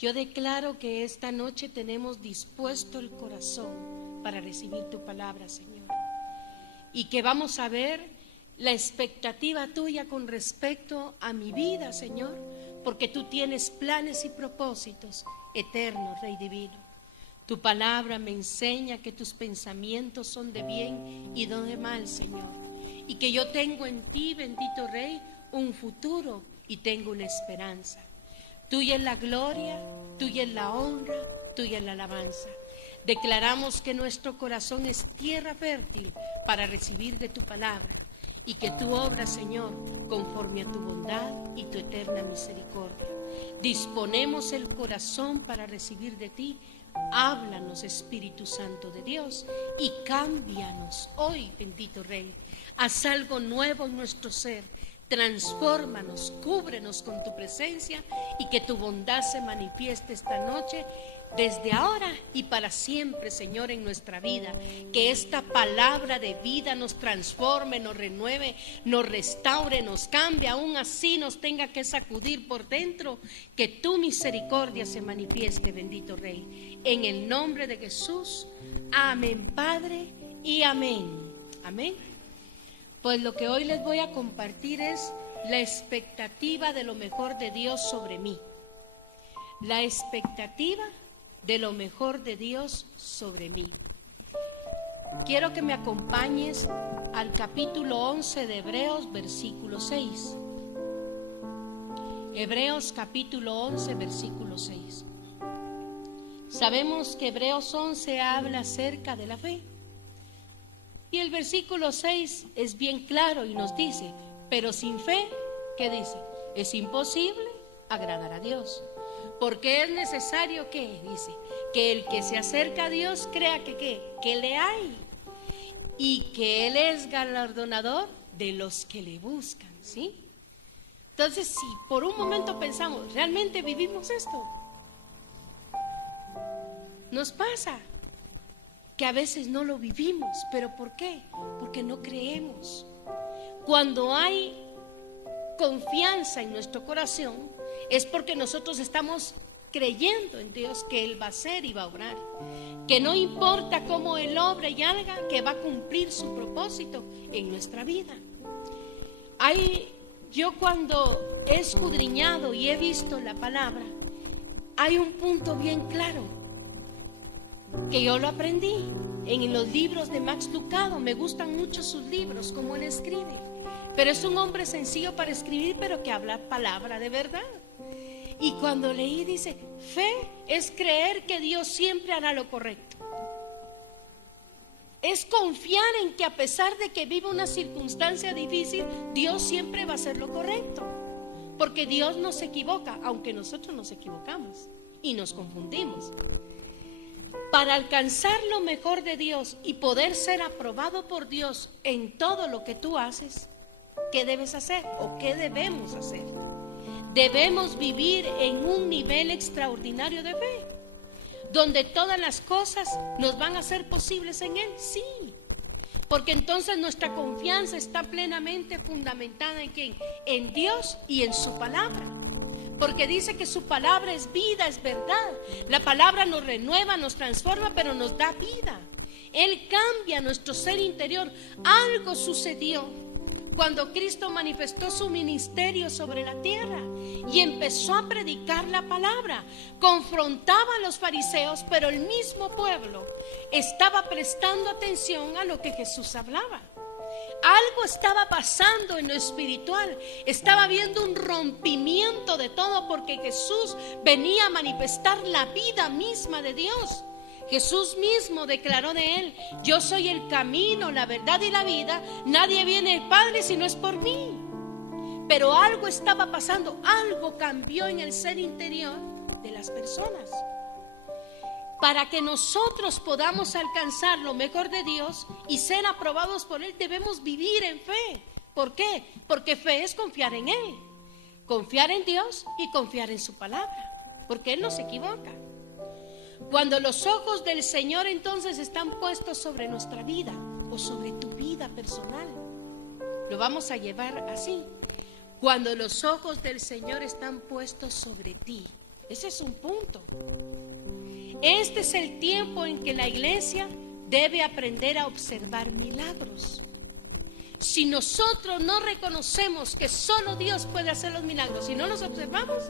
Yo declaro que esta noche tenemos dispuesto el corazón para recibir tu palabra, Señor. Y que vamos a ver la expectativa tuya con respecto a mi vida, Señor, porque tú tienes planes y propósitos eternos, Rey Divino. Tu palabra me enseña que tus pensamientos son de bien y no de mal, Señor. Y que yo tengo en ti, bendito Rey, un futuro y tengo una esperanza. Tuya es la gloria, tuya es la honra, tuya es la alabanza. Declaramos que nuestro corazón es tierra fértil para recibir de tu palabra y que tú obras, Señor, conforme a tu bondad y tu eterna misericordia. Disponemos el corazón para recibir de ti. Háblanos, Espíritu Santo de Dios, y cámbianos hoy, bendito Rey. Haz algo nuevo en nuestro ser. Transfórmanos, cúbrenos con tu presencia y que tu bondad se manifieste esta noche, desde ahora y para siempre, Señor, en nuestra vida. Que esta palabra de vida nos transforme, nos renueve, nos restaure, nos cambie, aún así nos tenga que sacudir por dentro. Que tu misericordia se manifieste, bendito Rey. En el nombre de Jesús, amén, Padre, y amén. Amén. Pues lo que hoy les voy a compartir es la expectativa de lo mejor de Dios sobre mí. La expectativa de lo mejor de Dios sobre mí. Quiero que me acompañes al capítulo 11 de Hebreos, versículo 6. Hebreos capítulo 11, versículo 6. Sabemos que Hebreos 11 habla acerca de la fe. Y el versículo 6 es bien claro y nos dice, pero sin fe, ¿qué dice? Es imposible agradar a Dios. Porque es necesario que, dice, que el que se acerca a Dios crea que le hay y que Él es galardonador de los que le buscan, ¿sí? Entonces, si por un momento pensamos, ¿realmente vivimos esto? Nos pasa que a veces no lo vivimos, ¿pero por qué? Porque no creemos. Cuando hay confianza en nuestro corazón, es porque nosotros estamos creyendo en Dios que Él va a hacer y va a obrar. Que no importa cómo Él obre y haga, que va a cumplir su propósito en nuestra vida. Yo cuando he escudriñado y he visto la palabra, hay un punto bien claro que yo lo aprendí en los libros de Max Lucado. Me gustan mucho sus libros, como él escribe, pero es un hombre sencillo para escribir, pero que habla palabra de verdad. Y cuando leí, dice, fe es creer que Dios siempre hará lo correcto. Es confiar en que a pesar de que vive una circunstancia difícil, Dios siempre va a hacer lo correcto, porque Dios no se equivoca, aunque nosotros nos equivocamos y nos confundimos. Para alcanzar lo mejor de Dios y poder ser aprobado por Dios en todo lo que tú haces, ¿qué debes hacer o qué debemos hacer? Debemos vivir en un nivel extraordinario de fe, donde todas las cosas nos van a ser posibles en Él, sí. Porque entonces nuestra confianza está plenamente fundamentada ¿en quién? En Dios y en su palabra. Porque dice que su palabra es vida, es verdad. La palabra nos renueva, nos transforma, pero nos da vida. Él cambia nuestro ser interior. Algo sucedió cuando Cristo manifestó su ministerio sobre la tierra y empezó a predicar la palabra. Confrontaba a los fariseos, pero el mismo pueblo estaba prestando atención a lo que Jesús hablaba. Algo estaba pasando en lo espiritual. Estaba habiendo un rompimiento de todo, porque Jesús venía a manifestar la vida misma de Dios. Jesús mismo declaró de Él: yo soy el camino, la verdad y la vida. Nadie viene al Padre si no es por mí. Pero algo estaba pasando, algo cambió en el ser interior de las personas. Para que nosotros podamos alcanzar lo mejor de Dios y ser aprobados por Él, debemos vivir en fe. ¿Por qué? Porque fe es confiar en Él, confiar en Dios y confiar en su palabra, porque Él no se equivoca. Cuando los ojos del Señor entonces están puestos sobre nuestra vida o sobre tu vida personal, lo vamos a llevar así. Cuando los ojos del Señor están puestos sobre ti, Ese es un punto. Este es el tiempo en que la iglesia debe aprender a observar milagros. Si nosotros no reconocemos que solo Dios puede hacer los milagros y no los observamos,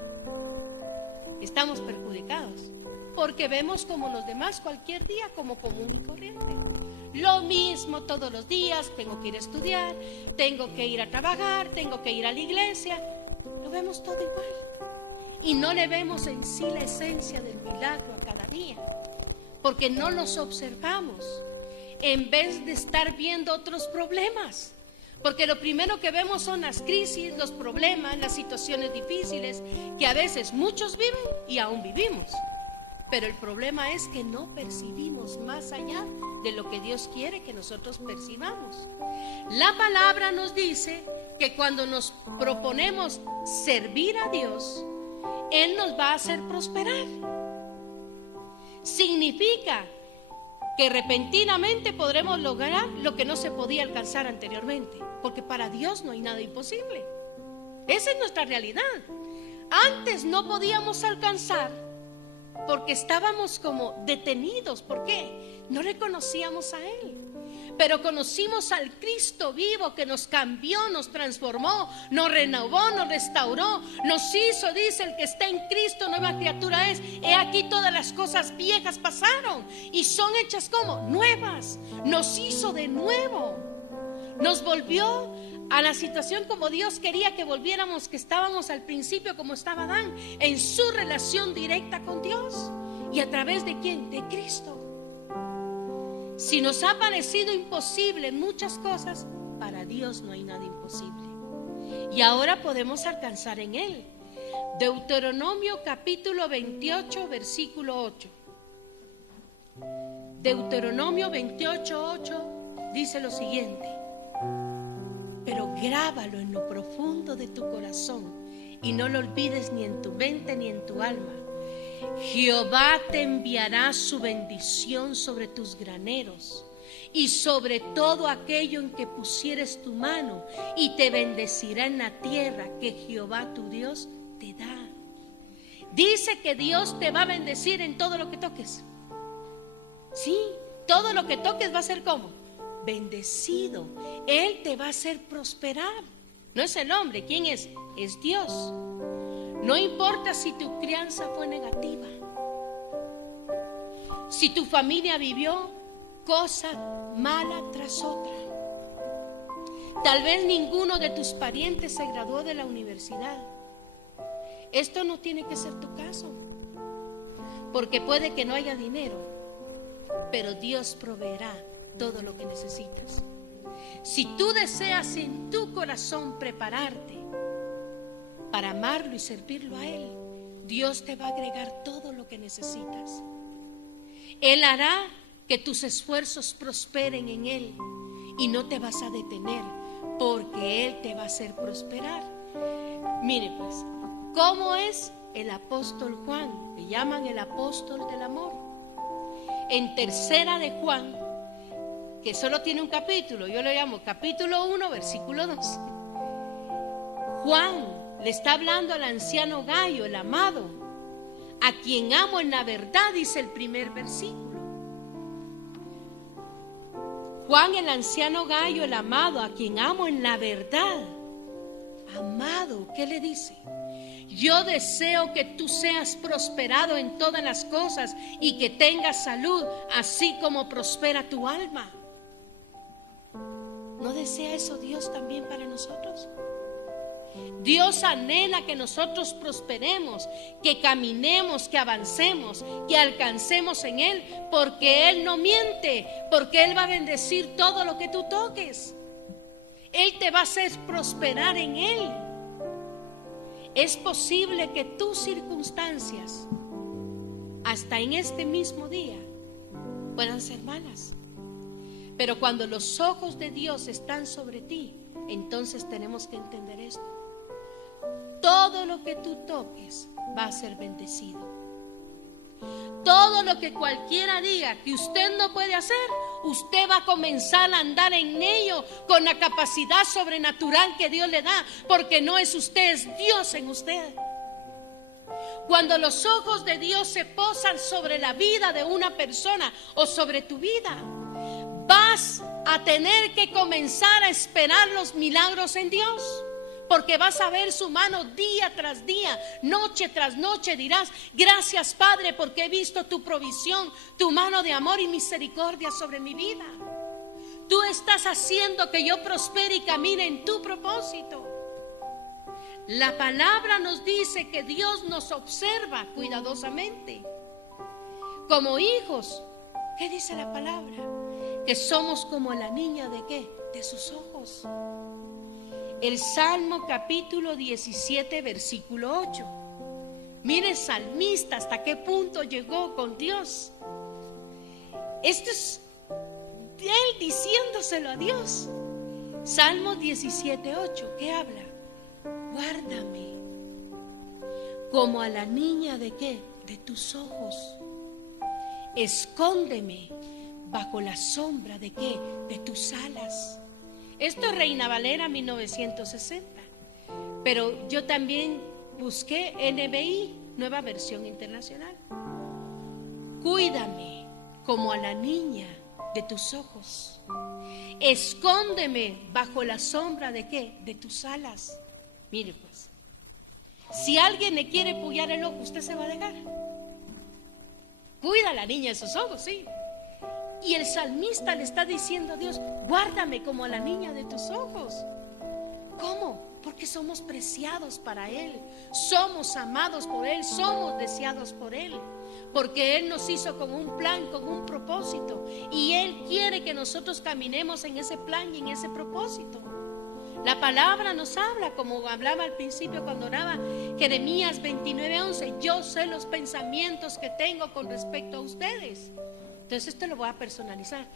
estamos perjudicados, porque vemos como los demás cualquier día como común y corriente. Lo mismo todos los días, tengo que ir a estudiar, tengo que ir a trabajar, tengo que ir a la iglesia, lo vemos todo igual. Y no le vemos en sí la esencia del milagro a cada día, porque no los observamos, en vez de estar viendo otros problemas. Porque lo primero que vemos son las crisis, los problemas, las situaciones difíciles que a veces muchos viven y aún vivimos. Pero el problema es que no percibimos más allá de lo que Dios quiere que nosotros percibamos. La palabra nos dice que cuando nos proponemos servir a Dios, Él nos va a hacer prosperar. Significa que repentinamente podremos lograr lo que no se podía alcanzar anteriormente, porque para Dios no hay nada imposible. Esa es nuestra realidad. Antes no podíamos alcanzar porque estábamos como detenidos. ¿Por qué? No le conocíamos a Él. Pero conocimos al Cristo vivo que nos cambió, nos transformó, nos renovó, nos restauró, nos hizo, dice: el que está en Cristo, nueva criatura es. He aquí todas las cosas viejas pasaron y son hechas como nuevas. Nos hizo de nuevo, nos volvió a la situación como Dios quería que volviéramos, que estábamos al principio como estaba Adán, en su relación directa con Dios. ¿Y a través de quién? De Cristo. Si nos ha parecido imposible muchas cosas, para Dios no hay nada imposible. Y ahora podemos alcanzar en Él. Deuteronomio capítulo 28, versículo 8. Deuteronomio 28, 8 dice lo siguiente: pero grábalo en lo profundo de tu corazón y no lo olvides ni en tu mente ni en tu alma. Jehová te enviará su bendición sobre tus graneros y sobre todo aquello en que pusieres tu mano, y te bendecirá en la tierra que Jehová tu Dios te da. Dice que Dios te va a bendecir en todo lo que toques. Sí, todo lo que toques va a ser como bendecido. Él te va a hacer prosperar. No es el hombre, ¿quién es? Es Dios. No importa si tu crianza fue negativa, si tu familia vivió cosa mala tras otra. Tal vez ninguno de tus parientes se graduó de la universidad. Esto no tiene que ser tu caso, porque puede que no haya dinero, pero Dios proveerá todo lo que necesitas. Si tú deseas en tu corazón prepararte para amarlo y servirlo a Él, Dios te va a agregar todo lo que necesitas. Él hará que tus esfuerzos prosperen en Él y no te vas a detener, porque Él te va a hacer prosperar. Mire pues, ¿cómo es el apóstol Juan? Le llaman el apóstol del amor. En tercera de Juan, que solo tiene un capítulo, yo lo llamo capítulo 1, versículo 2. Juan le está hablando al anciano Gayo, el amado, a quien amo en la verdad, dice el primer versículo. Juan, el anciano Gayo, el amado, a quien amo en la verdad. Amado, ¿qué le dice? Yo deseo que tú seas prosperado en todas las cosas y que tengas salud, así como prospera tu alma. ¿No desea eso Dios también para nosotros? Dios anhela que nosotros prosperemos, que caminemos, que avancemos, que alcancemos en Él, porque Él no miente, porque Él va a bendecir todo lo que tú toques. Él te va a hacer prosperar en Él. Es posible que tus circunstancias, hasta en este mismo día, puedan ser malas, pero cuando los ojos de Dios están sobre ti, entonces tenemos que entender esto: todo lo que tú toques va a ser bendecido. Todo lo que cualquiera diga que usted no puede hacer, usted va a comenzar a andar en ello con la capacidad sobrenatural que Dios le da, porque no es usted, es Dios en usted. Cuando los ojos de Dios se posan sobre la vida de una persona o sobre tu vida, vas a tener que comenzar a esperar los milagros en Dios, porque vas a ver su mano día tras día, noche tras noche. Dirás: gracias, Padre, porque he visto tu provisión, tu mano de amor y misericordia sobre mi vida. Tú estás haciendo que yo prospere y camine en tu propósito. La palabra nos dice que Dios nos observa cuidadosamente. Como hijos, ¿qué dice la palabra? Que somos como la niña de ¿qué? De sus ojos. El Salmo capítulo 17, versículo 8. Mire el salmista hasta qué punto llegó con Dios. Esto es él diciéndoselo a Dios. Salmo 17, 8, ¿qué habla? Guárdame como a la niña de ¿qué? De tus ojos. Escóndeme bajo la sombra de ¿qué? De tus alas. Esto es Reina Valera 1960. Pero yo también busqué NBI, Nueva Versión Internacional. Cuídame como a la niña de tus ojos. Escóndeme bajo la sombra de ¿qué? De tus alas. Mire pues, si alguien le quiere pullar el ojo, ¿usted se va a dejar? Cuida a la niña de sus ojos, sí. Y el salmista le está diciendo a Dios: guárdame como a la niña de tus ojos. ¿Cómo? Porque somos preciados para Él, somos amados por Él, somos deseados por Él, porque Él nos hizo con un plan, con un propósito, y Él quiere que nosotros caminemos en ese plan y en ese propósito. La palabra nos habla, como hablaba al principio cuando oraba, Jeremías 29:11: yo sé los pensamientos que tengo con respecto a ustedes. Entonces esto lo voy a personalizar.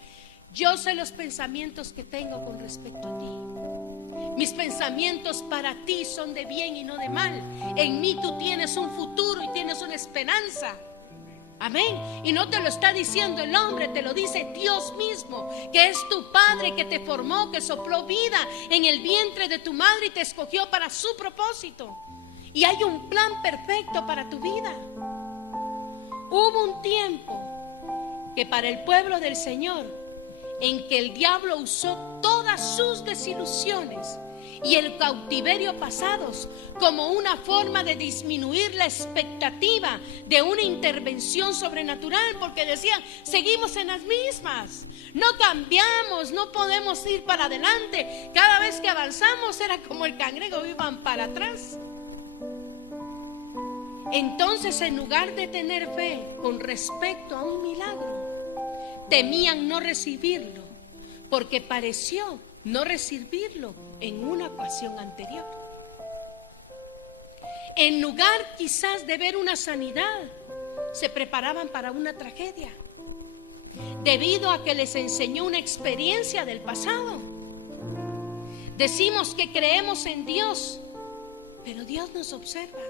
Yo sé los pensamientos que tengo con respecto a ti. Mis pensamientos para ti son de bien y no de mal. En mí tú tienes un futuro y tienes una esperanza. Amén. Y no te lo está diciendo el hombre, te lo dice Dios mismo, que es tu Padre, que te formó, que sopló vida en el vientre de tu madre y te escogió para su propósito. Y hay un plan perfecto para tu vida. Hubo un tiempo que para el pueblo del Señor, en que el diablo usó todas sus desilusiones y el cautiverio pasados como una forma de disminuir la expectativa de una intervención sobrenatural, porque decían: seguimos en las mismas, no cambiamos, no podemos ir para adelante. Cada vez que avanzamos era como el cangrejo, iban para atrás. Entonces, en lugar de tener fe con respecto a un milagro, temían no recibirlo, porque pareció no recibirlo en una ocasión anterior. En lugar quizás de ver una sanidad, se preparaban para una tragedia, debido a que les enseñó una experiencia del pasado. Decimos que creemos en Dios, pero Dios nos observa.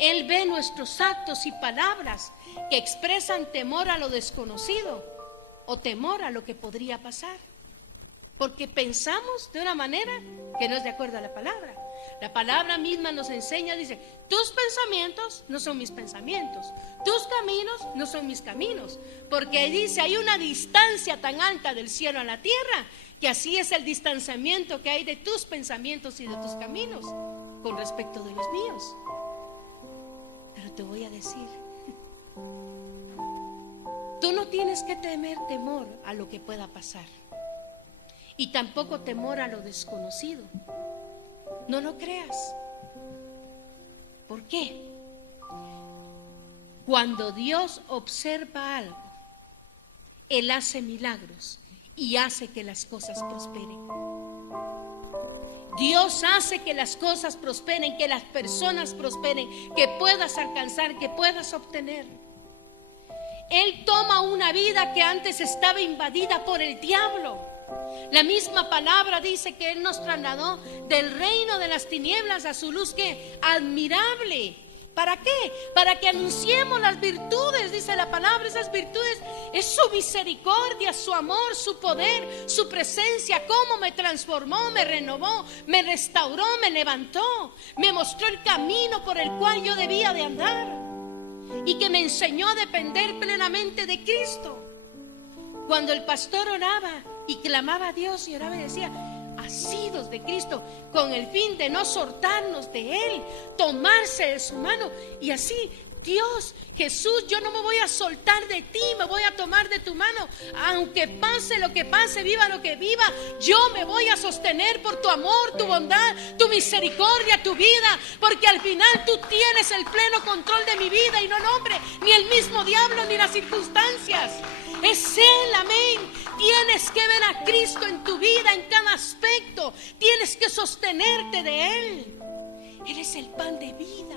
Él ve nuestros actos y palabras que expresan temor a lo desconocido o temor a lo que podría pasar, porque pensamos de una manera que no es de acuerdo a la palabra. La palabra misma nos enseña, dice: tus pensamientos no son mis pensamientos, tus caminos no son mis caminos, porque dice: hay una distancia tan alta del cielo a la tierra, que así es el distanciamiento que hay de tus pensamientos y de tus caminos con respecto de los míos. Pero te voy a decir, tú no tienes que temer temor a lo que pueda pasar, y tampoco temor a lo desconocido. No lo creas. ¿Por qué? Cuando Dios observa algo, Él hace milagros y hace que las cosas prosperen. Dios hace que las cosas prosperen, que las personas prosperen, que puedas alcanzar, que puedas obtener. Él toma una vida que antes estaba invadida por el diablo. La misma palabra dice que Él nos trasladó del reino de las tinieblas a su luz que admirable, ¿Para qué? Para que anunciemos las virtudes, dice la palabra. Esas virtudes es su misericordia, su amor, su poder, su presencia. Cómo me transformó, me renovó, me restauró, me levantó, me mostró el camino por el cual yo debía de andar, y que me enseñó a depender plenamente de Cristo. Cuando el pastor oraba y clamaba a Dios y oraba y decía: asidos de Cristo, con el fin de no soltarnos de Él, tomarse de su mano. Y así, Dios, Jesús, yo no me voy a soltar de ti, me voy a tomar de tu mano. Aunque pase lo que pase, viva lo que viva, yo me voy a sostener por tu amor, tu bondad, tu misericordia, tu vida. Porque al final tú tienes el pleno control de mi vida, y no el hombre, ni el mismo diablo, ni las circunstancias. Es Él, amén. Tienes que ver a Cristo en tu vida, en cada aspecto. Tienes que sostenerte de Él. Él es el pan de vida.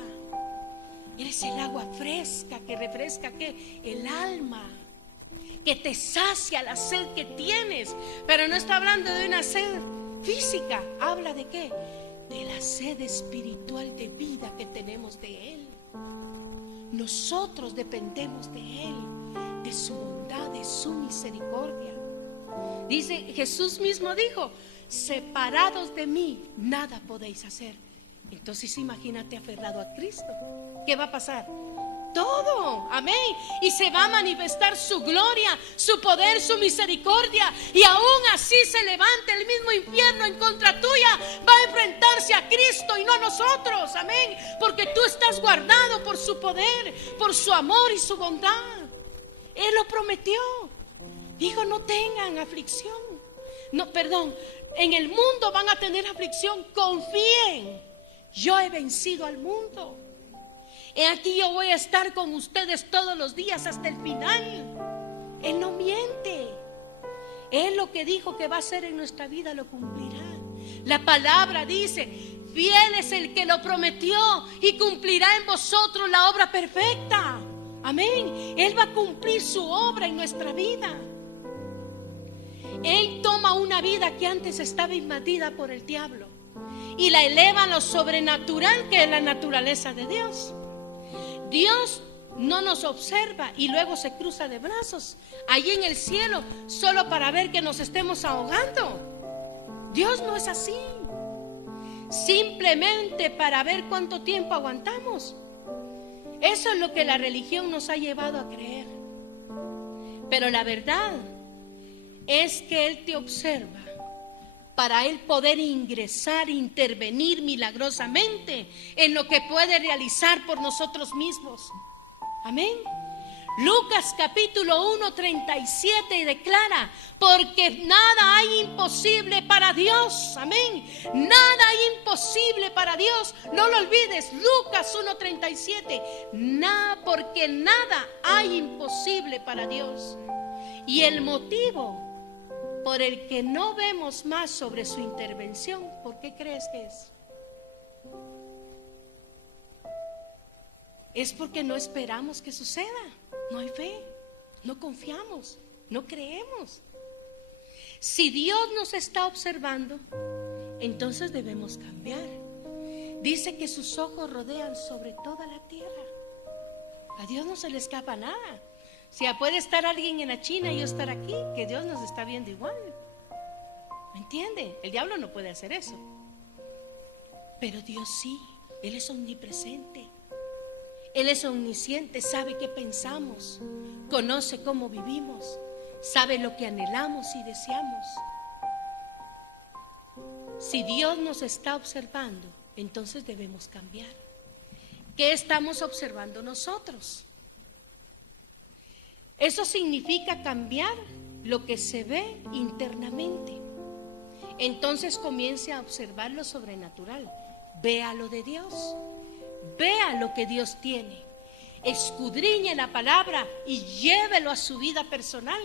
Él es el agua fresca que refresca ¿qué? El alma, que te sacia la sed que tienes. Pero no está hablando de una sed física. Habla de ¿qué? De la sed espiritual de vida que tenemos de Él. Nosotros dependemos de Él, de su bondad, de su misericordia. Dice, Jesús mismo dijo: separados de mí nada podéis hacer. Entonces imagínate aferrado a Cristo. ¿Qué va a pasar? Todo, amén. Y se va a manifestar su gloria, su poder, su misericordia. Y aún así se levante el mismo infierno en contra tuya, va a enfrentarse a Cristo y no a nosotros, amén. Porque tú estás guardado por su poder, por su amor y su bondad. Él lo prometió. Dijo: no tengan aflicción. No, perdón, en el mundo van a tener aflicción. Confíen, yo he vencido al mundo. He aquí, yo voy a estar con ustedes todos los días hasta el final. Él no miente. Él lo que dijo que va a hacer en nuestra vida lo cumplirá. La palabra dice: fiel es el que lo prometió y cumplirá en vosotros la obra perfecta. Amén. Él va a cumplir su obra en nuestra vida. Él toma una vida que antes estaba invadida por el diablo y la eleva a lo sobrenatural, que es la naturaleza de Dios. Dios no nos observa y luego se cruza de brazos allí en el cielo solo para ver que nos estemos ahogando. Dios no es así. Simplemente para ver cuánto tiempo aguantamos. Eso es lo que la religión nos ha llevado a creer. Pero la verdad es que Él te observa para Él poder ingresar, intervenir milagrosamente en lo que puede realizar por nosotros mismos. Amén. Lucas capítulo 1, 37 declara: porque nada hay imposible para Dios. Amén. Nada hay imposible para Dios. No lo olvides, Lucas 1, 37. Porque nada hay imposible para Dios. Y el motivo por el que no vemos más sobre su intervención, ¿por qué crees que es? Es porque no esperamos que suceda. No hay fe, no confiamos, no creemos. Si Dios nos está observando, entonces debemos cambiar. Dice que sus ojos rodean sobre toda la tierra. A Dios no se le escapa nada. Si puede estar alguien en la China y yo estar aquí, que Dios nos está viendo igual. ¿Me entiende? El diablo no puede hacer eso. Pero Dios sí. Él es omnipresente. Él es omnisciente, sabe qué pensamos, conoce cómo vivimos, sabe lo que anhelamos y deseamos. Si Dios nos está observando, entonces debemos cambiar. ¿Qué estamos observando nosotros? Eso significa cambiar lo que se ve internamente. Entonces comience a observar lo sobrenatural. Vea lo de Dios. Vea lo que Dios tiene. Escudriñe la palabra y llévelo a su vida personal.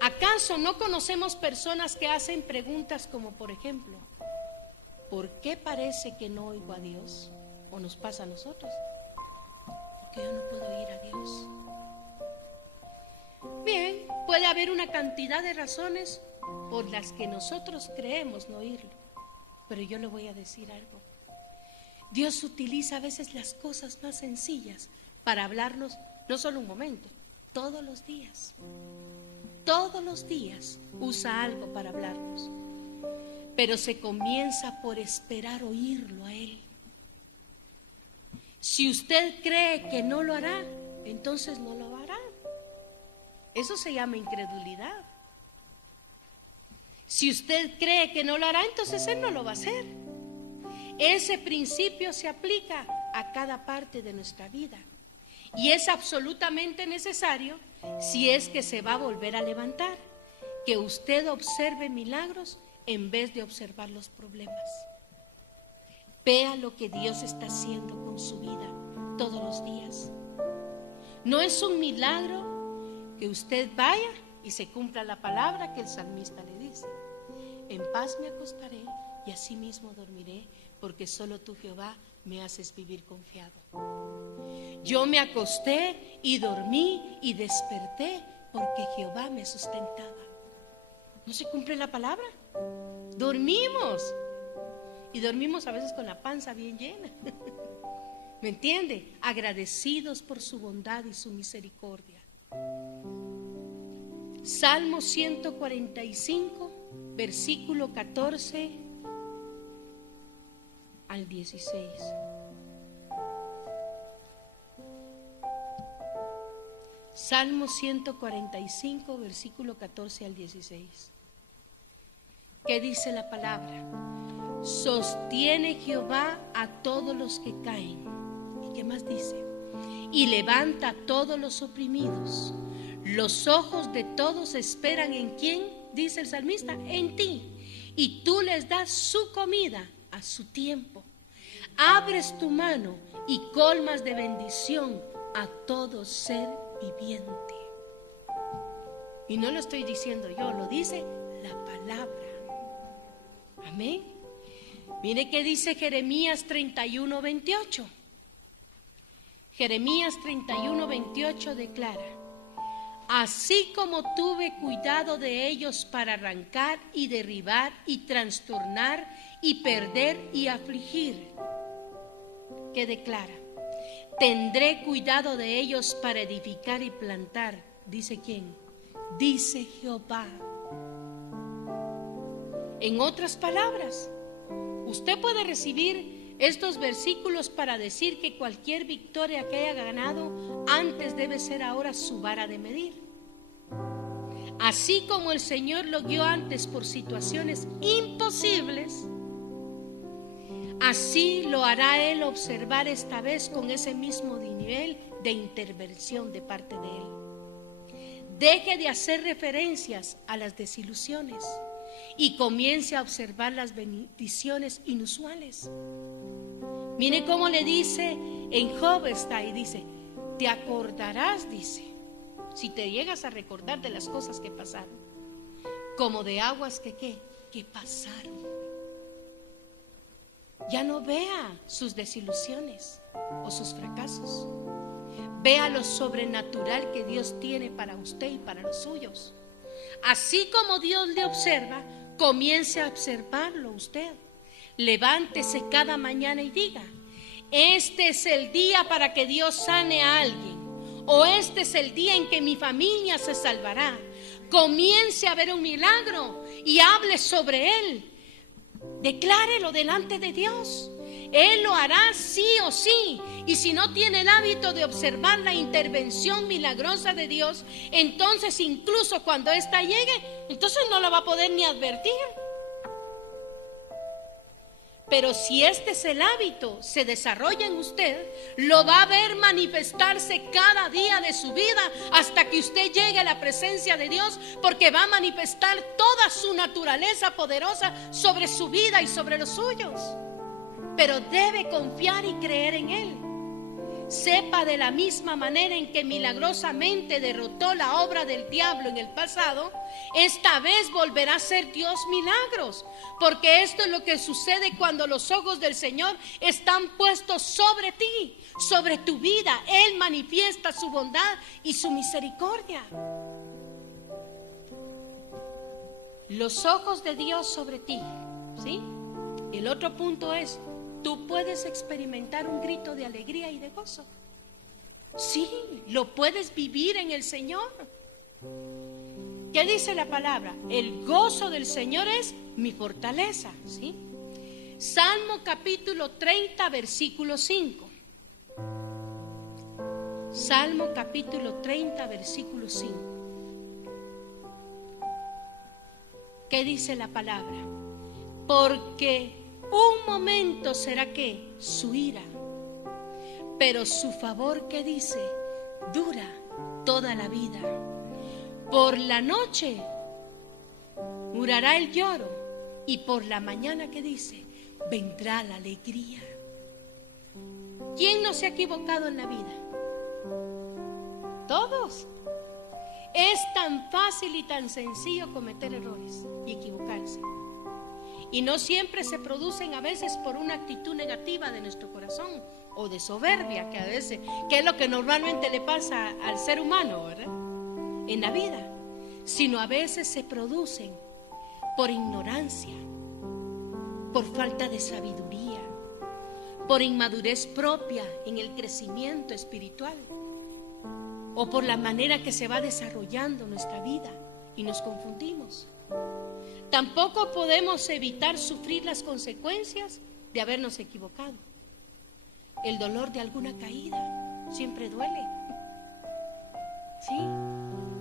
¿Acaso no conocemos personas que hacen preguntas como, por ejemplo, ¿por qué parece que no oigo a Dios? ¿O nos pasa a nosotros? Porque yo no puedo oír a Dios. Bien, puede haber una cantidad de razones por las que nosotros creemos no oírlo. Pero yo le voy a decir algo. Dios utiliza a veces las cosas más sencillas para hablarnos, no solo un momento, todos los días. Todos los días usa algo para hablarnos. Pero se comienza por esperar oírlo a Él. Si usted cree que no lo hará, entonces no lo hará. Eso se llama incredulidad. Si usted cree que no lo hará, entonces Él no lo va a hacer. Ese principio se aplica a cada parte de nuestra vida y es absolutamente necesario si es que se va a volver a levantar, que usted observe milagros en vez de observar los problemas. Vea lo que Dios está haciendo con su vida todos los días. No es un milagro que usted vaya y se cumpla la palabra que el salmista le dice: en paz me acostaré y así mismo dormiré, porque solo tú, Jehová, me haces vivir confiado. Yo me acosté y dormí y desperté porque Jehová me sustentaba. ¿No se cumple la palabra? Dormimos. Y dormimos a veces con la panza bien llena. ¿Me entiende? Agradecidos por su bondad y su misericordia. Salmo 145, versículo 14 al 16. Salmo 145, versículo 14 al 16. ¿Qué dice la palabra? Sostiene Jehová a todos los que caen. ¿Y qué más dice? Y levanta a todos los oprimidos. Los ojos de todos esperan en quién, dice el salmista, en ti. Y tú les das su comida a su tiempo. Abres tu mano y colmas de bendición a todo ser viviente. Y no lo estoy diciendo yo, lo dice la palabra. Amén. Mire qué dice Jeremías 31, 28. Jeremías 31, 28 declara: así como tuve cuidado de ellos para arrancar y derribar y trastornar y perder y afligir. ¿Qué declara? Tendré cuidado de ellos para edificar y plantar. ¿Dice quién? Dice Jehová. En otras palabras, usted puede recibir estos versículos para decir que cualquier victoria que haya ganado antes debe ser ahora su vara de medir. Así como el Señor lo guió antes por situaciones imposibles, así lo hará Él observar esta vez con ese mismo nivel de intervención de parte de Él. Deje de hacer referencias a las desilusiones y comience a observar las bendiciones inusuales. Mire cómo le dice en Job, está ahí, dice: te acordarás, dice, si te llegas a recordar de las cosas que pasaron, como de aguas que pasaron. Ya no vea sus desilusiones o sus fracasos. Vea lo sobrenatural que Dios tiene para usted y para los suyos. Así como Dios le observa, comience a observarlo usted. Levántese cada mañana y diga: este es el día para que Dios sane a alguien, o este es el día en que mi familia se salvará. Comience a ver un milagro y hable sobre él. Declárelo delante de Dios. Él lo hará sí o sí. Y si no tiene el hábito de observar la intervención milagrosa de Dios, entonces incluso cuando ésta llegue, entonces no la va a poder ni advertir. Pero si este es el hábito, se desarrolla en usted, lo va a ver manifestarse cada día de su vida hasta que usted llegue a la presencia de Dios, porque va a manifestar toda su naturaleza poderosa sobre su vida y sobre los suyos. Pero debe confiar y creer en Él. Sepa de la misma manera en que milagrosamente derrotó la obra del diablo en el pasado, esta vez volverá a ser Dios milagros, porque esto es lo que sucede cuando los ojos del Señor están puestos sobre ti, sobre tu vida. Él manifiesta su bondad y su misericordia. Los ojos de Dios sobre ti, ¿sí? El otro punto es: tú puedes experimentar un grito de alegría y de gozo. Sí, lo puedes vivir en el Señor. ¿Qué dice la palabra? El gozo del Señor es mi fortaleza, ¿sí? Salmo capítulo 30, versículo 5. Salmo capítulo 30, versículo 5. ¿Qué dice la palabra? Porque un momento será que su ira, pero su favor, ¿qué dice? Dura toda la vida. Por la noche durará el lloro y por la mañana, ¿qué dice? Vendrá la alegría. ¿Quién no se ha equivocado en la vida? Todos. Es tan fácil y tan sencillo cometer errores y equivocarse. Y no siempre se producen, a veces por una actitud negativa de nuestro corazón o de soberbia, que a veces, que es lo que normalmente le pasa al ser humano, ¿verdad? En la vida, sino a veces se producen por ignorancia, por falta de sabiduría, por inmadurez propia en el crecimiento espiritual, o por la manera que se va desarrollando nuestra vida y nos confundimos. Tampoco podemos evitar sufrir las consecuencias de habernos equivocado. El dolor de alguna caída siempre duele. Sí,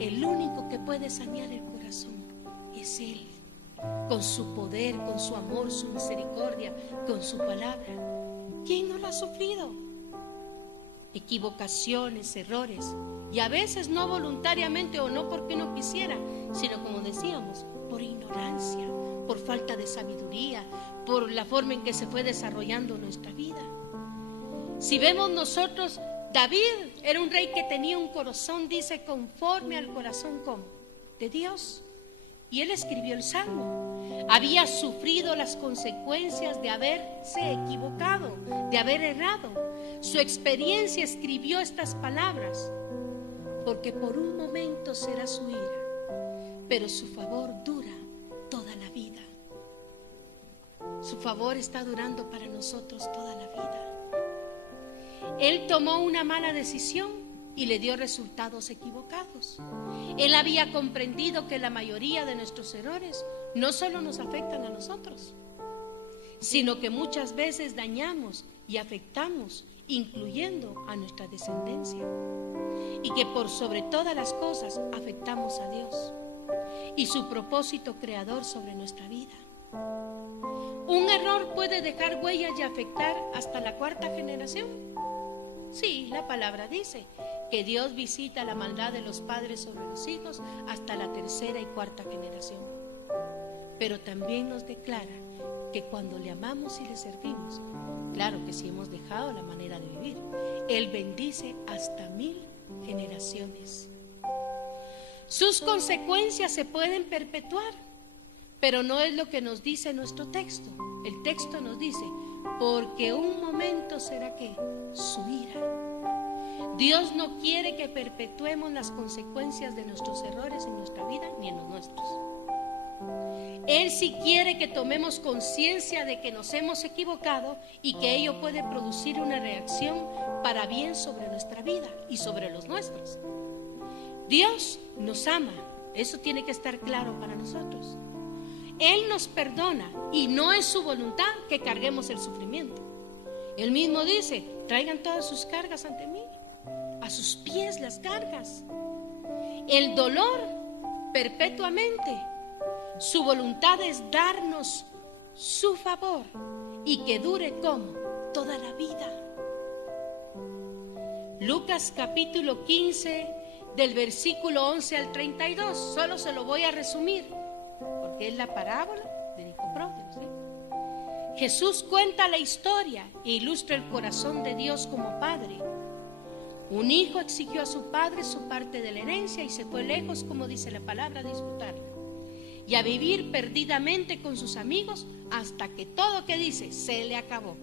el único que puede sanear el corazón es Él, con su poder, con su amor, su misericordia, con su palabra. ¿Quién no lo ha sufrido? Equivocaciones, errores, y a veces no voluntariamente o no porque no quisiera, sino como decíamos, por ignorancia, por falta de sabiduría, por la forma en que se fue desarrollando nuestra vida. Si vemos nosotros, David era un rey que tenía un corazón, dice, conforme al corazón ¿cómo? De Dios. Y él escribió el Salmo. Había sufrido las consecuencias de haberse equivocado, de haber errado. Su experiencia escribió estas palabras: porque por un momento será su ira, pero su favor dura toda la vida. Su favor está durando para nosotros toda la vida. Él tomó una mala decisión y le dio resultados equivocados. Él había comprendido que la mayoría de nuestros errores no solo nos afectan a nosotros, sino que muchas veces dañamos y afectamos, incluyendo a nuestra descendencia, y que por sobre todas las cosas afectamos a Dios y su propósito creador sobre nuestra vida. Un error puede dejar huellas y afectar hasta la 4ª generación. Sí, la palabra dice que Dios visita la maldad de los padres sobre los hijos hasta la 3ª y 4ª generación. Pero también nos declara que cuando le amamos y le servimos, claro que si hemos dejado la manera de vivir, Él bendice hasta 1000 generaciones. Sus consecuencias se pueden perpetuar, pero no es lo que nos dice nuestro texto. El texto nos dice: porque un momento será que su ira. Dios no quiere que perpetuemos las consecuencias de nuestros errores en nuestra vida ni en los nuestros. Él sí quiere que tomemos conciencia de que nos hemos equivocado y que ello puede producir una reacción para bien sobre nuestra vida y sobre los nuestros. Dios nos ama, eso tiene que estar claro para nosotros. Él nos perdona y no es su voluntad que carguemos el sufrimiento. Él mismo dice: traigan todas sus cargas ante mí, a sus pies las cargas. El dolor perpetuamente, su voluntad es darnos su favor y que dure como toda la vida. Lucas capítulo 15 del versículo 11 al 32, solo se lo voy a resumir porque es la parábola del hijo pródigo, ¿sí? Jesús cuenta la historia e ilustra el corazón de Dios como padre. Un hijo exigió a su padre su parte de la herencia y se fue lejos, como dice la palabra, a disfrutarla y a vivir perdidamente con sus amigos hasta que todo, que dice, se le acabó.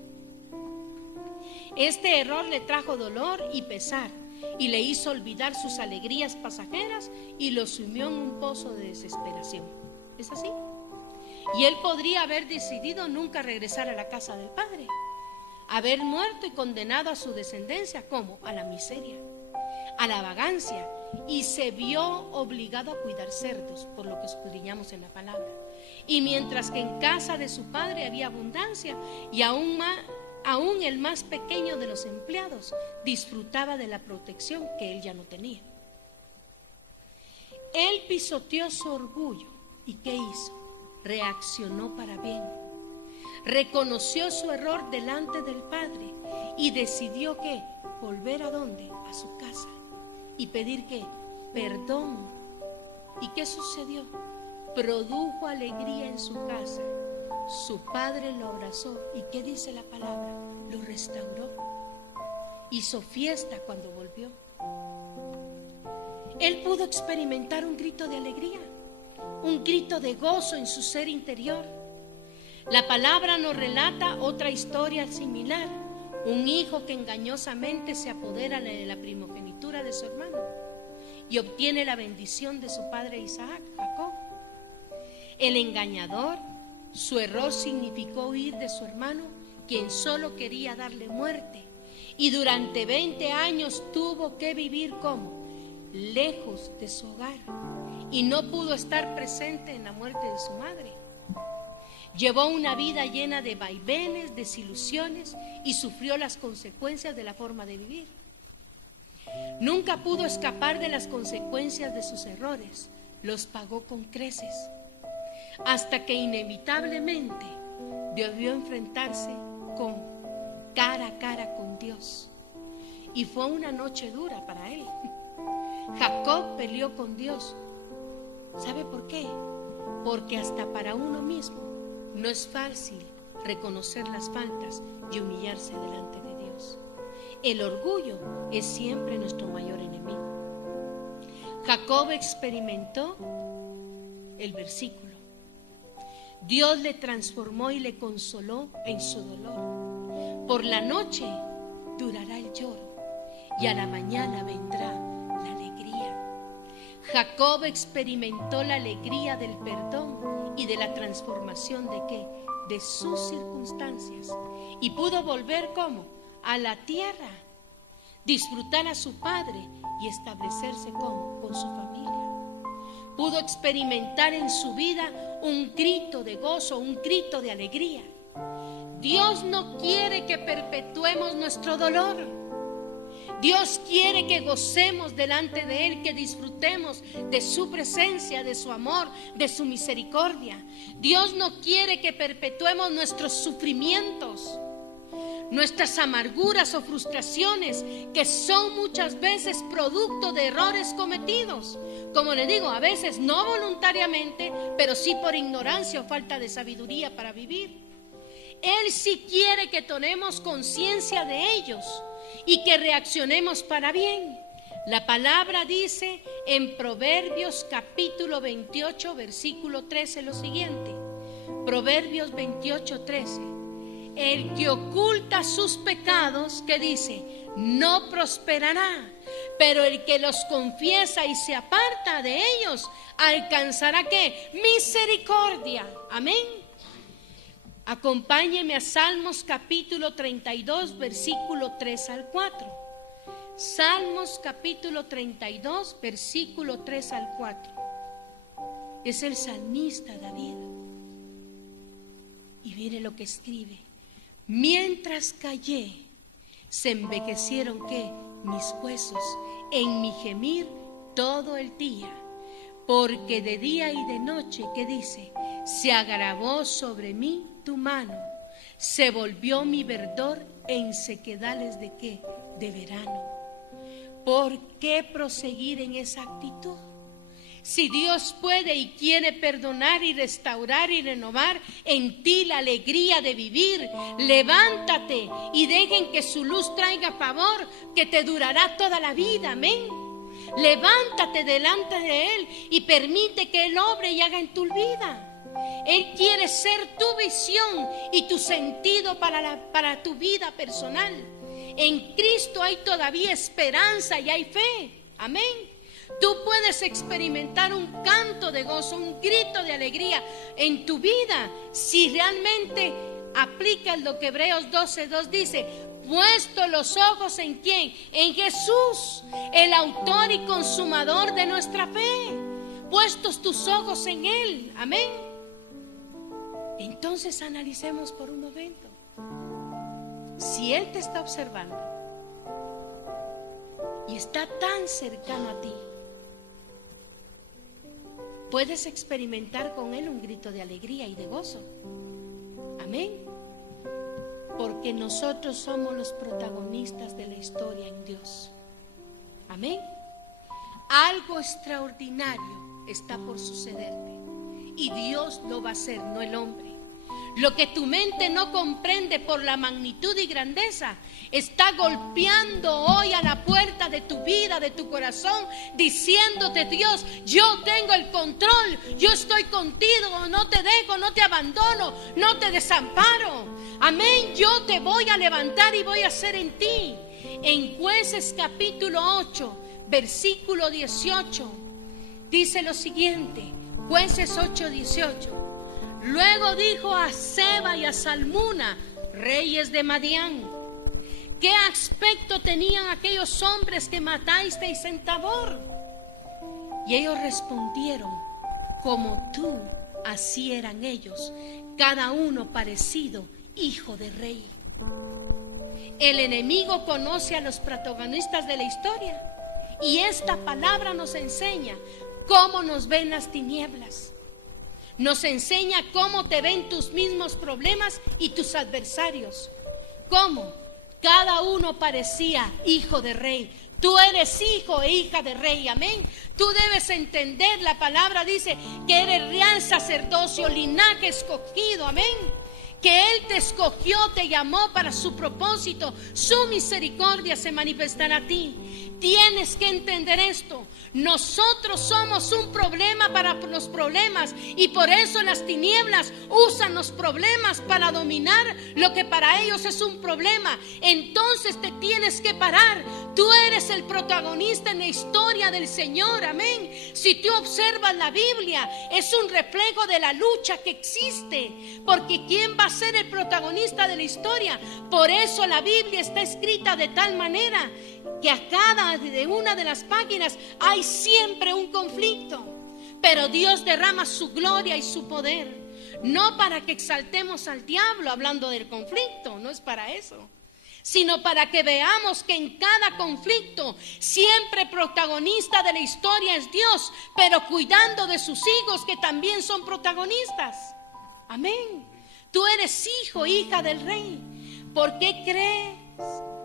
Este error le trajo dolor y pesar y le hizo olvidar sus alegrías pasajeras y lo sumió en un pozo de desesperación. ¿Es así? Y él podría haber decidido nunca regresar a la casa del padre, haber muerto y condenado a su descendencia, ¿cómo? A la miseria, a la vagancia, y se vio obligado a cuidar cerdos, por lo que escudriñamos en la palabra. Y mientras que en casa de su padre había abundancia, y aún el más pequeño de los empleados disfrutaba de la protección que él ya no tenía. Él pisoteó su orgullo. ¿Y qué hizo? Reaccionó para bien. Reconoció su error delante del Padre y decidió que volver ¿a dónde? A su casa y pedir que perdón. ¿Y qué sucedió? Produjo alegría en su casa. Su padre lo abrazó. ¿Y qué dice la palabra? Lo restauró. Hizo fiesta cuando volvió. Él pudo experimentar un grito de alegría, un grito de gozo en su ser interior. La palabra nos relata otra historia similar. Un hijo que engañosamente se apodera de la primogenitura de su hermano y obtiene la bendición de su padre Isaac, Jacob. El engañador, su error significó huir de su hermano, quien solo quería darle muerte, y durante 20 años tuvo que vivir como lejos de su hogar, y no pudo estar presente en la muerte de su madre. Llevó una vida llena de vaivenes, desilusiones, y sufrió las consecuencias de la forma de vivir. Nunca pudo escapar de las consecuencias de sus errores, los pagó con creces, hasta que inevitablemente debió enfrentarse cara a cara con Dios. Y fue una noche dura para él. Jacob peleó con Dios. ¿Sabe por qué? Porque hasta para uno mismo no es fácil reconocer las faltas y humillarse delante de Dios. El orgullo es siempre nuestro mayor enemigo. Jacob experimentó el versículo. Dios le transformó y le consoló en su dolor. Por la noche durará el lloro y a la mañana vendrá la alegría. Jacob experimentó la alegría del perdón y de la transformación ¿de qué? De sus circunstancias, y pudo volver ¿cómo? A la tierra, disfrutar a su padre y establecerse ¿cómo? Con su familia. Pudo experimentar en su vida un grito de gozo, un grito de alegría. Dios no quiere que perpetuemos nuestro dolor. Dios quiere que gocemos delante de Él, que disfrutemos de su presencia, de su amor, de su misericordia. Dios no quiere que perpetuemos nuestros sufrimientos, nuestras amarguras o frustraciones, que son muchas veces producto de errores cometidos. Como le digo, a veces no voluntariamente, pero sí por ignorancia o falta de sabiduría para vivir. Él sí quiere que tomemos conciencia de ellos y que reaccionemos para bien. La palabra dice en Proverbios capítulo 28 versículo 13 lo siguiente. Proverbios 28, 13. El que oculta sus pecados, ¿qué dice? No prosperará, pero el que los confiesa y se aparta de ellos alcanzará ¿qué? Misericordia. Amén. Acompáñeme a Salmos capítulo 32 versículo 3 al 4. Salmos capítulo 32 versículo 3 al 4. Es el salmista David. Y mire lo que escribe. Mientras callé, se envejecieron ¿qué? Mis huesos en mi gemir todo el día, porque de día y de noche, ¿qué dice? Se agravó sobre mí tu mano, se volvió mi verdor en sequedales ¿de qué? De verano. ¿Por qué proseguir en esa actitud? Si Dios puede y quiere perdonar y restaurar y renovar en ti la alegría de vivir, levántate y dejen que su luz traiga favor que te durará toda la vida. Amén. Levántate delante de Él y permite que Él obre y haga en tu vida. Él quiere ser tu visión y tu sentido para tu vida personal. En Cristo hay todavía esperanza y hay fe. Amén. Tú puedes experimentar un canto de gozo, un grito de alegría en tu vida si realmente aplica lo que Hebreos 12:2 dice: puesto los ojos en ¿quién? En Jesús, el autor y consumador de nuestra fe. Puestos tus ojos en Él, amén. Entonces analicemos por un momento. Si Él te está observando y está tan cercano a ti, puedes experimentar con Él un grito de alegría y de gozo. Amén. Porque nosotros somos los protagonistas de la historia en Dios. Amén. Algo extraordinario está por sucederte y Dios lo va a hacer, no el hombre. Lo que tu mente no comprende por la magnitud y grandeza está golpeando hoy a la puerta de tu vida, de tu corazón, diciéndote: Dios, yo tengo el control, yo estoy contigo, no te dejo, no te abandono, no te desamparo. Amén. Yo te voy a levantar y voy a hacer en ti. En Jueces capítulo 8, versículo 18, dice lo siguiente. Jueces 8:18. Luego dijo a Seba y a Salmuna, reyes de Madián: ¿qué aspecto tenían aquellos hombres que matasteis en Tabor? Y ellos respondieron: como tú, así eran ellos, cada uno parecido hijo de rey. El enemigo conoce a los protagonistas de la historia, y esta palabra nos enseña cómo nos ven las tinieblas. Nos enseña cómo te ven tus mismos problemas y tus adversarios. Cómo cada uno parecía hijo de rey. Tú eres hijo e hija de rey, amén. Tú debes entender, la palabra dice que eres real sacerdocio, linaje escogido, amén. Que Él te escogió, te llamó para su propósito. Su misericordia se manifestará a ti. Tienes que entender esto. Nosotros somos un problema para los problemas, y por eso las tinieblas usan los problemas para dominar lo que para ellos es un problema. Entonces te tienes que parar. Tú eres el protagonista en la historia del Señor, amén. Si tú observas la Biblia, es un reflejo de la lucha que existe, porque ¿quién va a ser el protagonista de la historia? Por eso la Biblia está escrita de tal manera que a cada de una de las páginas hay siempre un conflicto, pero Dios derrama su gloria y su poder, no para que exaltemos al diablo hablando del conflicto, no es para eso, sino para que veamos que en cada conflicto siempre protagonista de la historia es Dios, pero cuidando de sus hijos que también son protagonistas. Amén. Tú eres hijo, hija del rey. ¿Por qué crees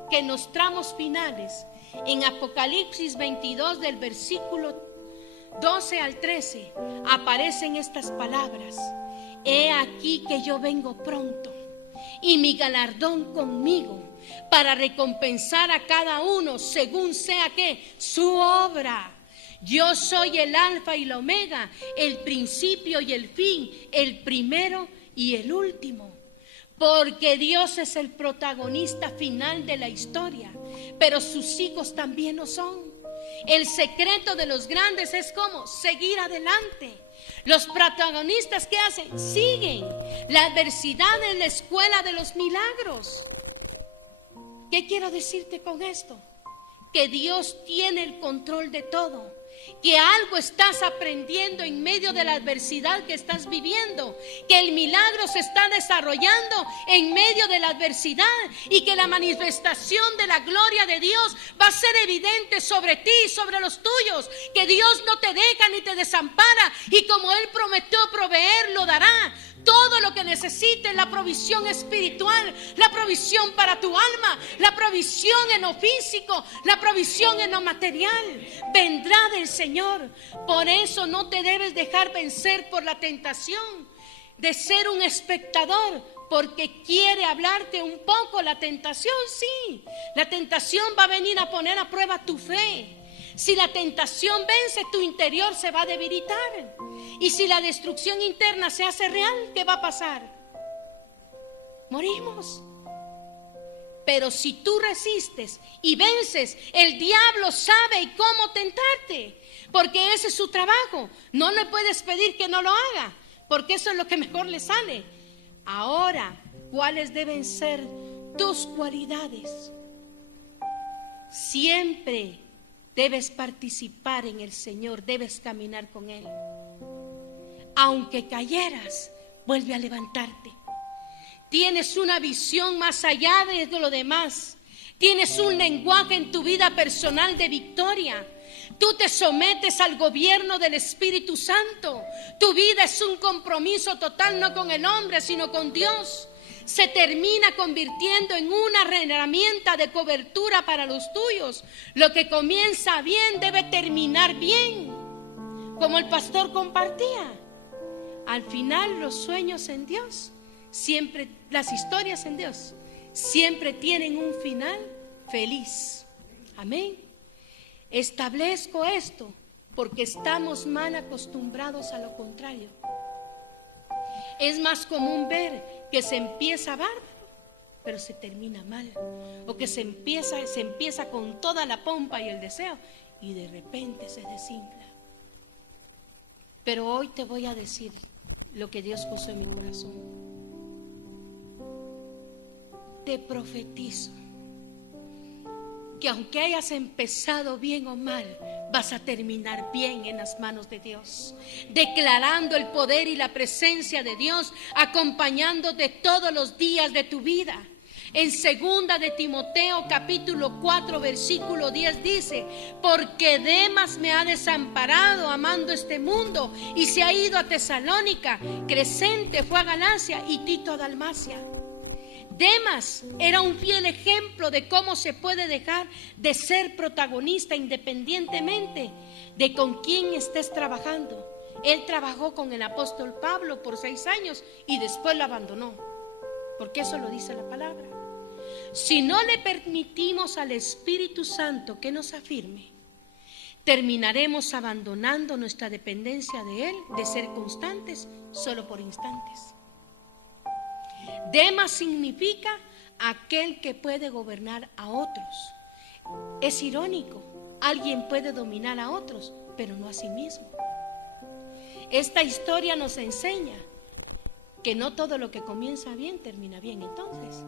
que en los tramos finales, en Apocalipsis 22 del versículo 12 al 13, aparecen estas palabras? He aquí que yo vengo pronto, y mi galardón conmigo, para recompensar a cada uno según sea que su obra. Yo soy el alfa y la omega, el principio y el fin, el primero y el último. Porque Dios es el protagonista final de la historia, pero sus hijos también lo son. El secreto de los grandes es cómo seguir adelante. Los protagonistas, ¿qué hacen? Siguen. La adversidad es la escuela de los milagros. ¿Qué quiero decirte con esto? Que Dios tiene el control de todo. Que algo estás aprendiendo en medio de la adversidad que estás viviendo, que el milagro se está desarrollando en medio de la adversidad, y que la manifestación de la gloria de Dios va a ser evidente sobre ti y sobre los tuyos, que Dios no te deja ni te desampara, y como Él prometió proveer, lo dará. Todo lo que necesites, la provisión espiritual, la provisión para tu alma, la provisión en lo físico, la provisión en lo material, vendrá del Señor. Por eso no te debes dejar vencer por la tentación de ser un espectador, porque quiere hablarte un poco la tentación. Sí, la tentación va a venir a poner a prueba tu fe. Si la tentación vence, tu interior se va a debilitar. Y si la destrucción interna se hace real, ¿qué va a pasar? Morimos. Pero si tú resistes y vences, el diablo sabe cómo tentarte, porque ese es su trabajo. No le puedes pedir que no lo haga, porque eso es lo que mejor le sale. Ahora, ¿Cuáles deben ser tus cualidades? Siempre debes participar en el Señor, debes caminar con Él. Aunque cayeras, vuelve a levantarte. Tienes una visión más allá de lo demás. Tienes un lenguaje en tu vida personal de victoria. Tú te sometes al gobierno del Espíritu Santo. Tu vida es un compromiso total, no con el hombre, sino con Dios. Se termina convirtiendo en una herramienta de cobertura para los tuyos. Lo que comienza bien debe terminar bien, como el pastor compartía. Al final, los sueños en Dios, siempre, las historias en Dios, siempre tienen un final feliz. Amén. Establezco esto porque estamos mal acostumbrados a lo contrario. Es más común ver que se empieza bárbaro, pero se termina mal. O que se empieza con toda la pompa y el deseo y de repente se desinfla. Pero hoy te voy a decir lo que Dios puso en mi corazón. Te profetizo que aunque hayas empezado bien o mal, vas a terminar bien en las manos de Dios, declarando el poder y la presencia de Dios, acompañándote todos los días de tu vida. En 2 de Timoteo capítulo 4 versículo 10 dice: porque Demas me ha desamparado amando este mundo y se ha ido a Tesalónica, Crescente fue a Galacia y Tito a Dalmacia. Demas era un fiel ejemplo de cómo se puede dejar de ser protagonista independientemente de con quién estés trabajando. Él trabajó con el apóstol Pablo por 6 años y después lo abandonó, porque eso lo dice la palabra. Si no le permitimos al Espíritu Santo que nos afirme, terminaremos abandonando nuestra dependencia de Él, de ser constantes solo por instantes. Demas significa aquel que puede gobernar a otros. Es irónico, alguien puede dominar a otros, pero no a sí mismo. Esta historia nos enseña que no todo lo que comienza bien termina bien. Entonces,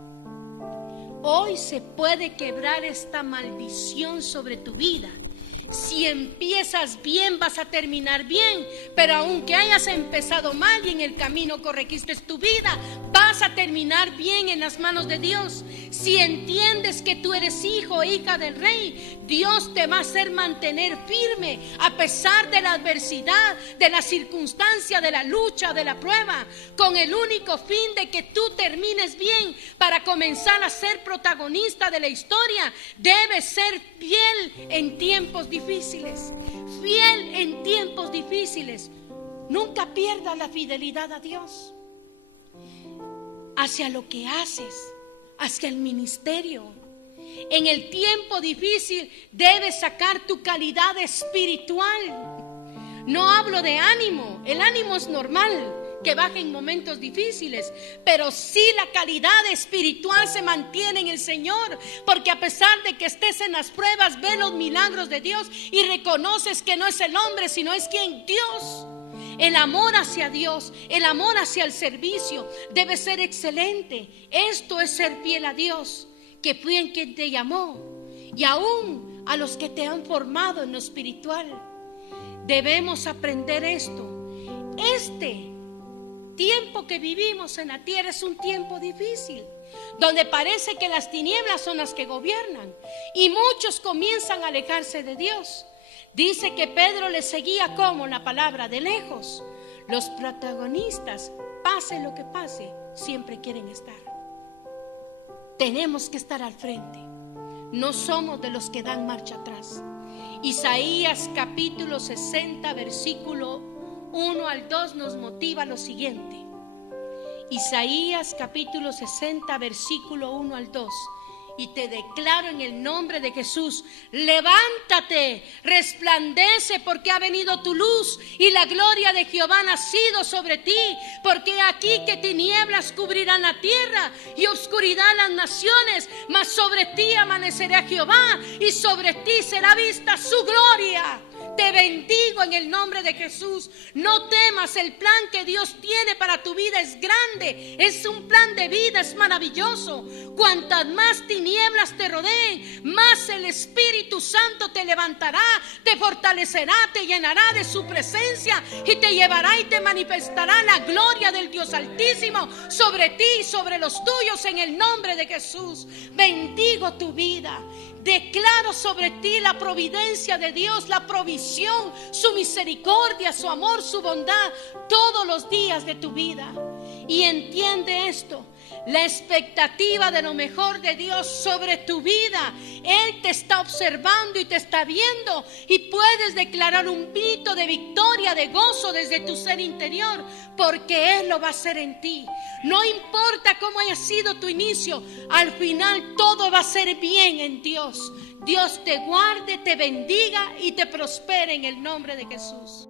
hoy se puede quebrar esta maldición sobre tu vida. Si empiezas bien, vas a terminar bien, pero aunque hayas empezado mal y en el camino corregiste tu vida, vas a terminar bien en las manos de Dios. Si entiendes que tú eres hijo o hija del Rey, Dios te va a hacer mantener firme a pesar de la adversidad, de la circunstancia, de la lucha, de la prueba, con el único fin de que tú termines bien para comenzar a ser protagonista de la historia. Debes ser fiel en tiempos difíciles, fiel en tiempos difíciles. Nunca pierdas la fidelidad a Dios, hacia lo que haces, hacia el ministerio. En el tiempo difícil debes sacar tu calidad espiritual. No hablo de ánimo, el ánimo es normal que baje en momentos difíciles, pero sí la calidad espiritual se mantiene en el Señor, porque a pesar de que estés en las pruebas, ves los milagros de Dios y reconoces que no es el hombre, sino es quien, Dios. El amor hacia Dios, el amor hacia el servicio debe ser excelente. Esto es ser fiel a Dios, que fue en quien te llamó, y aún a los que te han formado en lo espiritual. Debemos aprender esto. Este tiempo que vivimos en la tierra es un tiempo difícil, donde parece que las tinieblas son las que gobiernan y muchos comienzan a alejarse de Dios. Dice que Pedro le seguía como la palabra de lejos. Los protagonistas, pase lo que pase, siempre quieren estar. Tenemos que estar al frente. No somos de los que dan marcha atrás. Isaías capítulo 60 versículo 1 al 2 nos motiva lo siguiente. Isaías capítulo 60 versículo 1 al 2. Y te declaro en el nombre de Jesús: levántate, resplandece, porque ha venido tu luz y la gloria de Jehová ha nacido sobre ti. Porque aquí que tinieblas cubrirán la tierra y oscuridad las naciones, mas sobre ti amanecerá Jehová y sobre ti será vista su gloria. Te bendigo en el nombre de Jesús. No temas, el plan que Dios tiene para tu vida es grande. Es un plan de vida, es maravilloso. Cuantas más tinieblas te rodeen, más el Espíritu Santo te levantará, te fortalecerá, te llenará de su presencia y te llevará y te manifestará la gloria del Dios Altísimo sobre ti y sobre los tuyos en el nombre de Jesús. Bendigo tu vida. Declaro sobre ti la providencia de Dios, la provisión, su misericordia, su amor, su bondad todos los días de tu vida. Y entiende esto: la expectativa de lo mejor de Dios sobre tu vida. Él te está observando y te está viendo, y puedes declarar un grito de victoria, de gozo desde tu ser interior, porque Él lo va a hacer en ti. No importa cómo haya sido tu inicio, al final todo va a ser bien en Dios. Dios te guarde, te bendiga y te prospere en el nombre de Jesús.